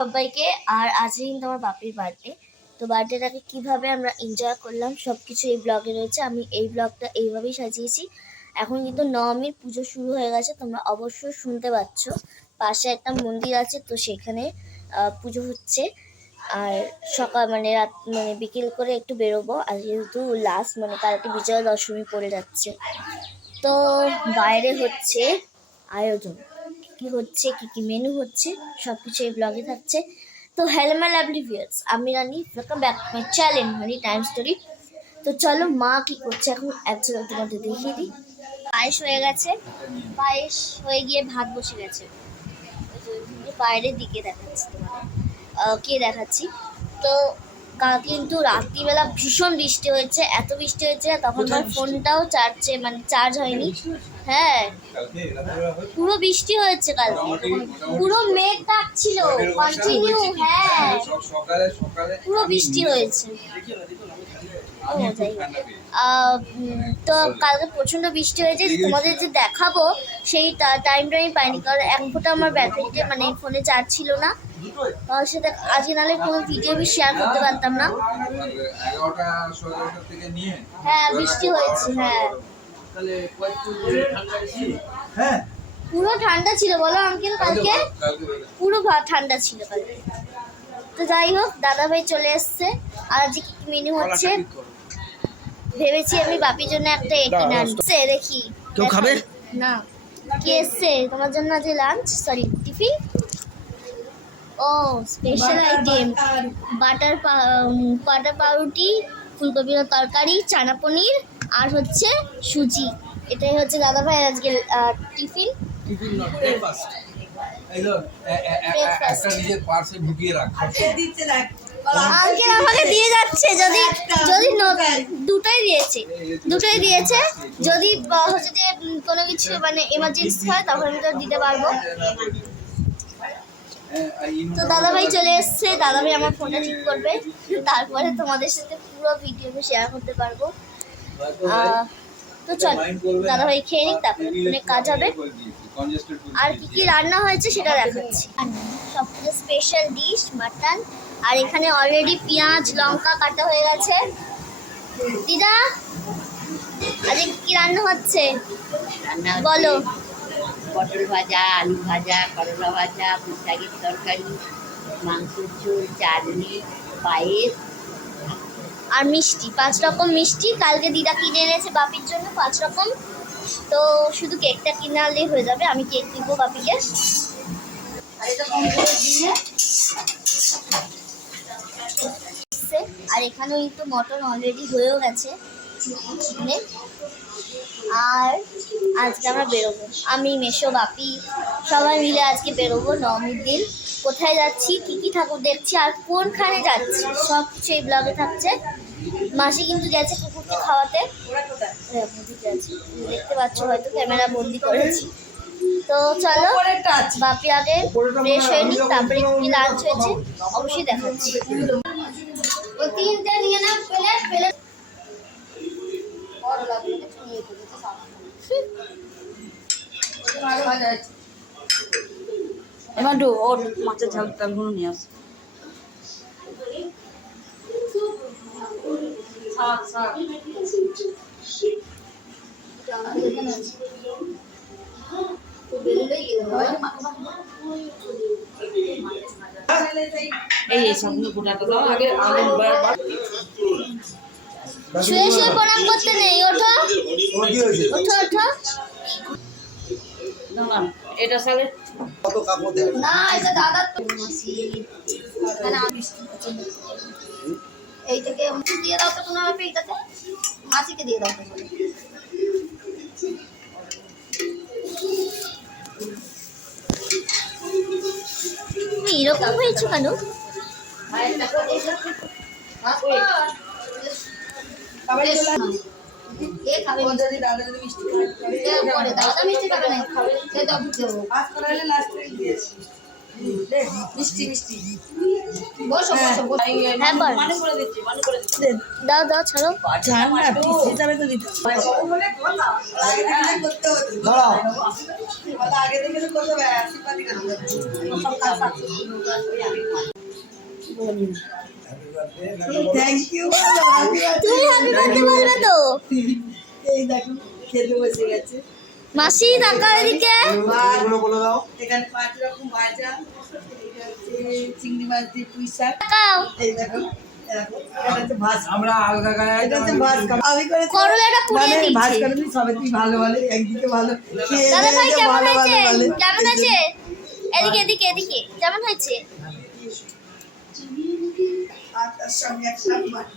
সবাইকে। আর আজকে কিন্তু আমার বাপির বার্থডে। তো বার্থডেটাকে কিভাবে আমরা এনজয় করলাম সবকিছু এই ব্লগে রয়েছে। আমি এই ব্লগটা এইভাবেই সাজিয়েছি। এখন কিন্তু নবমীর পুজো শুরু হয়ে গেছে, তোমরা অবশ্যই শুনতে পাচ্ছ। পাশে একটা মন্দির আছে, তো সেখানে পুজো হচ্ছে। আর সকাল রাত বিকেল করে একটু বেরোবো, আর যেহেতু লাস্ট কালকে বিজয়া দশমী পড়ে যাচ্ছে, তো বাইরে হচ্ছে আয়োজন। কি হচ্ছে, কি মেনু হচ্ছে, সবকিছু এই ব্লগে থাকছে। তো হ্যালো মাই লাভলি ভিউয়ার্স, আমি Rani, welcome back to my channel Rani time story. তো চলো মা কি করছে এখন একজন তোমাদের দেখিয়ে দিই। পায়েস হয়ে গেছে, পায়েস হয়ে গিয়ে ভাত বসে গেছে। বাইরের দিকে দেখাচ্ছি তোমাদের, দেখাচ্ছি। তো কিন্তু রাত্রিবেলা ভীষণ বৃষ্টি হয়েছে, এত বৃষ্টি হয়েছে তখন আমার ফোনটাও চার্জ হয়নি। হ্যাঁ, পুরো বৃষ্টি হয়েছে কাল, পুরো মেঘ ডাকছিল কন্টিনিউ। হ্যাঁ, পুরো বৃষ্টি হয়েছে। তো কালকে প্রচন্ড বৃষ্টি হয়েছে। তোমাদের যে দেখাবো সেই টাইমটা আমি পাইনি, কারণ এক ফোঁটা আমার ব্যাটারিতে ফোনে চার্জ ছিল না। সেটা আজকে নাহলে কোনো ভিডিও আমি শেয়ার করতে পারতাম না। হ্যাঁ, বৃষ্টি হয়েছে। হ্যাঁ, পুরো ঠান্ডা ছিল, বলো আঙ্কেল? কালকে পুরো ঠান্ডা ছিল কালকে। তো যাই হোক, দাদাভাই চলে এসছে। আর আজকে কি মেনু হচ্ছে ভেবেছি আমি বাপির জন্য একটা এটি আনছে। দেখি কেউ খাবে না। কি এসছে তোমার জন্য আজকে লাঞ্চ, সরি টিফিন? ও স্পেশাল আইটেম, বাটার পাউরুটি, ফুলকপির তরকারি, চানা পনির, আর হচ্ছে সুজি। এটাই হচ্ছে দাদা ভাই আজকে টিফিন। আঙ্কেল আমাকে দিয়ে যাচ্ছে, যদি দুটোই দিয়েছে। যদি হচ্ছে যে কোনো কিছু এমার্জেন্সি হয় তখন আমি তো দিতে পারবো। তো দাদাভাই চলে এসছে, দাদাভাই আমার ফোনটা ঠিক করবে, তারপরে তোমাদের সাথে পুরো ভিডিও শেয়ার করতে পারবো। তো চল দাদাভাই খেয়ে নিক, তারপরে ফোনে কাজ হবে। আর কি রান্না হয়েছে সেটা দেখাচ্ছি। সবথেকে স্পেশাল ডিশ মাটন। আর এখানে অলরেডি পেঁয়াজ লঙ্কা কাটা হয়ে গেছে। দিদা আজকে কি রান্না হচ্ছে বলো? পটল ভাজা, আলু ভাজা, করলা ভাজা, শাকের তরকারি, মাংসের ঝোল, চাটনি, পায়েস আর মিষ্টি। 5 রকম মিষ্টি কালকে দিদা কিনে এনেছে বাপির জন্য, 5 রকম। তো শুধু কেকটা কিনে আনলেই হয়ে যাবে, আমি কেক দিব বাপিকে। আর এখানে কিন্তু মটন অলরেডি হয়েও গেছে। আর আজকে আমরা বেরোবো, আমি মেশো বাপি সবাই মিলে আজকে বেরোবো নবমীর দিন। কোথায় যাচ্ছি, কি ঠাকুর দেখছি, আর কোনখানে যাচ্ছি সব কিছু এই ব্লগে থাকছে। মাসি কিন্তু গেছে কুকুরকে খাওয়াতে, দেখতে পাচ্ছ হয়তো, ক্যামেরা বন্দি করেছি। তো চলো বাপি আগে ফ্রেশ হয়ে নিই, তারপরে কি লাঞ্চ হয়েছে অবশ্যই দেখাচ্ছি। ও তিনটে নিয়ে না পেলে এবার ওর মাছের ঝাল টালগুলো নিয়ে আসে। এই সবগুলো গোটাটা দাও আগে। শুয়ে শুয়ে প্রণাম করতে নেই, ওঠো ওঠো ওঠো। এটা সালে কত কাপড় দেব না, এটা দাদা তো মাসি। এইটাকে দিয়ে দাও তো, তোমার এইটাকে মাসিকে দিয়ে দাও। এরকম হয়েছে কেন? মিষ্টি মিষ্টি হ্যাঁ বল। দাও দাও ছাড়ো। Thank you. তুমি হ্যাপি বার্থডে বলবে তো? এই দেখো খেতে বসে গেছে। মাসি তাকাও এদিকে। এখানে 5 রকম ভাজা, এটা হচ্ছে চিংড়ি মাছ দিয়ে পুঁই শাক। তাকাও। এই দেখো এটা হচ্ছে ভাত। আমরা আলগা গায়ে এটা হচ্ছে ভাত খাবো। আমি করে করলাটা পুড়িয়ে দিচ্ছি। ভাত করে দিই সবাই তুই ভালো ভালো একদিকে ভালো খেয়ে দাদা ভাই কেমন ভালো হয়েছে? ভালো কেমন হয়েছে? এদিকে এদিকে এদিকে কেমন হয়েছে? আর তার সঙ্গে একটা মাছ।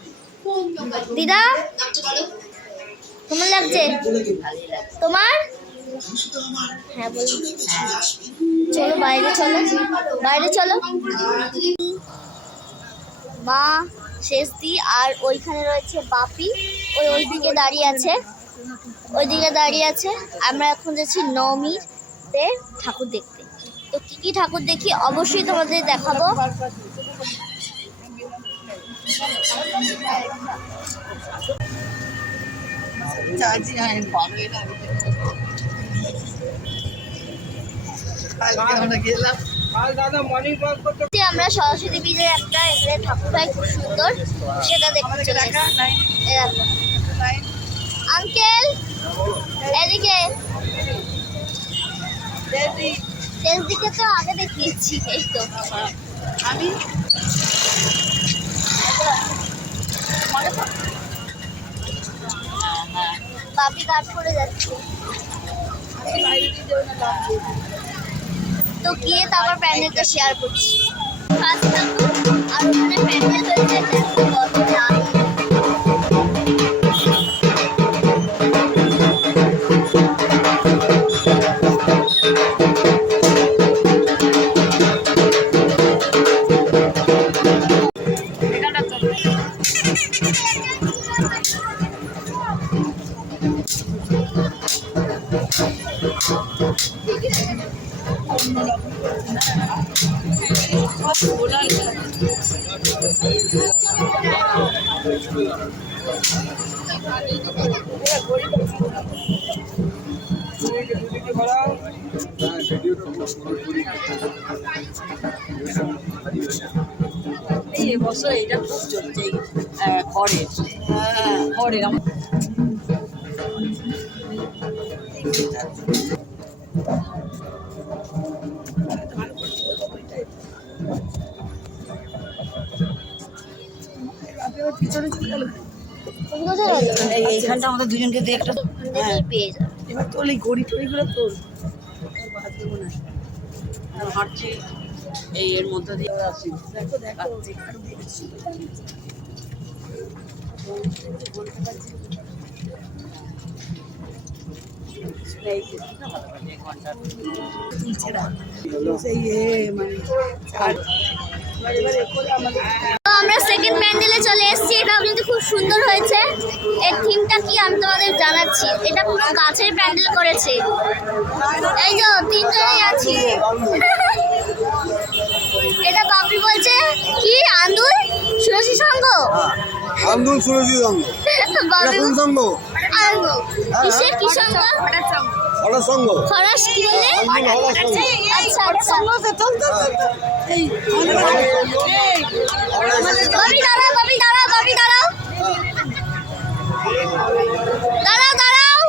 দিদা কেমন লাগছে তোমার? হ্যাঁ বলো। চলো বাইরে চলো, বাইরে চলো। মা, শেষদি আর ওইখানে রয়েছে বাপি, ওইদিকে দাঁড়িয়ে আছে, ওইদিকে দাঁড়িয়ে আছে। আমরা এখন যাচ্ছি নবমীতে ঠাকুর দেখতে। তো কি কি ঠাকুর দেখি অবশ্যই তোমাদের দেখাবো। চাচি হয় আমরা গেলাম আমরা সরস্বতী পূজার একটা এখানে ঠাকুর হয় খুব সুন্দর, সেটা দেখতে চলে এসেছি। এই দেখো। আঙ্কেল এদিকে, শেষ দিকে তো আগে দেখিয়েছি। এই তো আমি বাপি কাজ করে যাচ্ছে। তো গিয়ে তারপর প্যান্ডেলটা শেয়ার করছি। ফার্স্ট ঠাকুর আর ওখানে প্যান্ডেল হয়েছে, দেখো কত লাইট। এই এবছর এটা খুব চলছে খড়ের খড়ের পিছনে চলে গেল। তুমি কোথায় রয়েছো? এইখানটা আমাদের দুজনকে দিয়ে একটা দেখলেই পেয়ে যাবে। এবার তোল এই ঘড়ি টড়িগুলো তোল। হাঁটছি এই এর মধ্যে দিয়ে আসি। দেখো দেখো সেই মানে তো আমরা সেকেন্ড প্যান্ডেলে চলে এসেছি। এটা কিন্তু খুব সুন্দর হয়েছে। এর থিমটা কি আমি তোমাদের জানাচ্ছি। এটা পুরো গাছের প্যান্ডেল করেছে। এই যে তিনজনেই আছি। এটা বাপি বলছে কি আন্দুল সুরসী সঙ্গ। আন্দোলন সুরজিৎ অঙ্গ বাপি কোন সঙ্গ? আন্দুল কিসের কি সঙ্গ? হঠাৎ সঙ্গ খরচ কি বললে? আচ্ছা আচ্ছা এই বাপি দাঁড়াও, বাপি দাঁড়াও, বাপি দাঁড়াও, দাঁড়াও দাঁড়াও।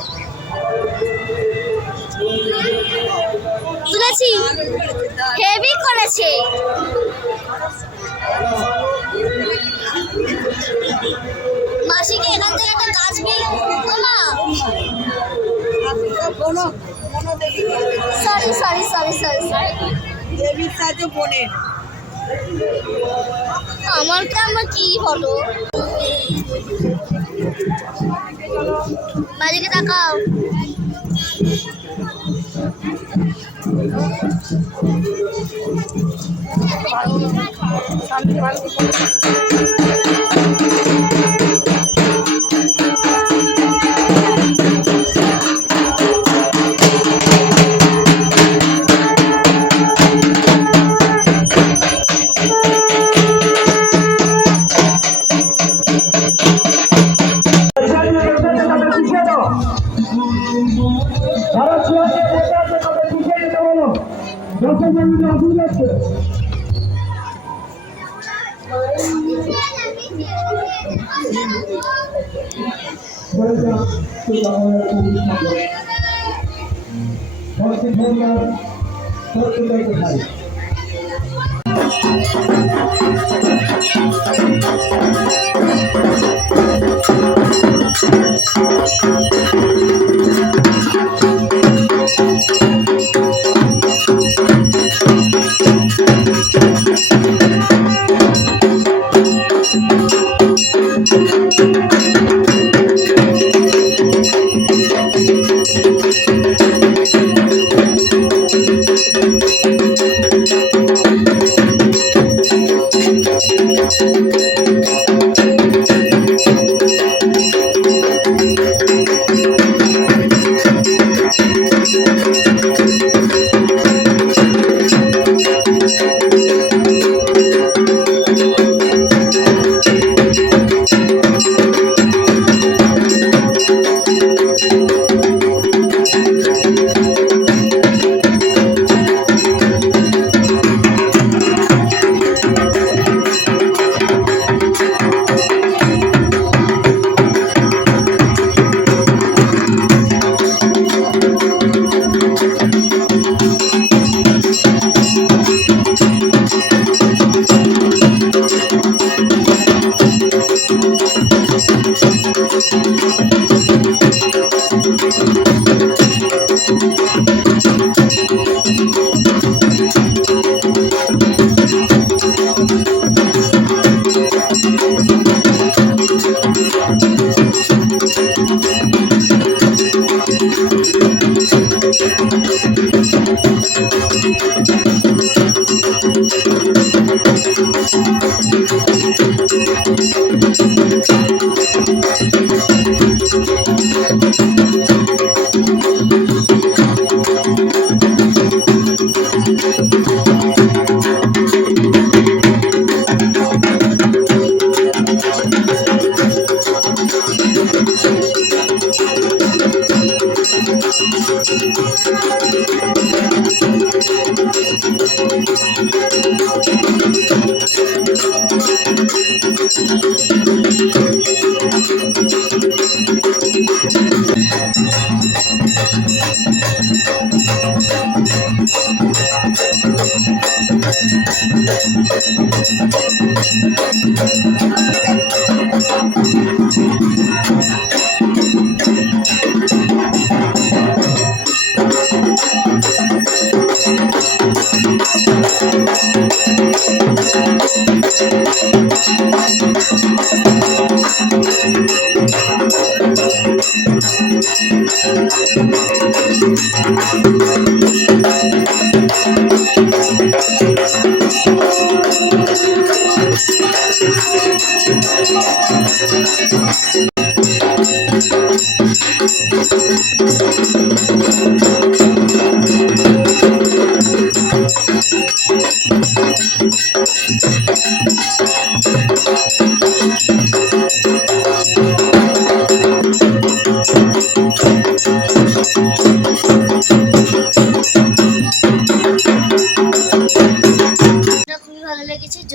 তুলেছি, হেভি করেছে। মাসিকে এখান থেকে একটা গাছ পেয়ে মা sorry sorry sorry sorry sorry দেবীর সাথে বোনের আমার কি বলো? মাঝিকে তাকাও।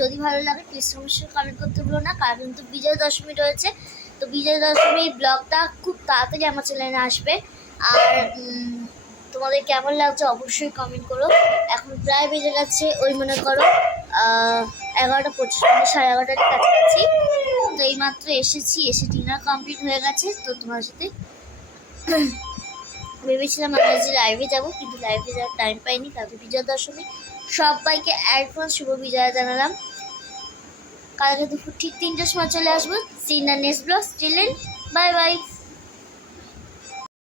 যদি ভালো লাগে প্লিজ অবশ্যই কমেন্ট করতে ভুলো না, কারণ তো বিজয়া দশমী রয়েছে। তো বিজয়া দশমীর ব্লগটা খুব তাড়াতাড়ি আমার চ্যানেলে আসবে। আর তোমাদের কেমন লাগছে অবশ্যই কমেন্ট করো। এখন প্রায় বেজে গেছে ওই মনে করো 11:25, মানে 11:30 কাছাকাছি। তো এইমাত্র এসেছি, এসে ডিনার কমপ্লিট হয়ে গেছে। তো তোমার সাথে ভেবেছিলাম আমরা যে লাইভে যাবো, কিন্তু লাইভে যাওয়ার টাইম পাইনি, কালকে বিজয়া দশমী। সবাইকে অ্যাডভান্স শুভ বিজয়া জানালাম। কালকে দুপুর ঠিক 3টার সময় চলে আসবো। See in the next blog. Still bye by.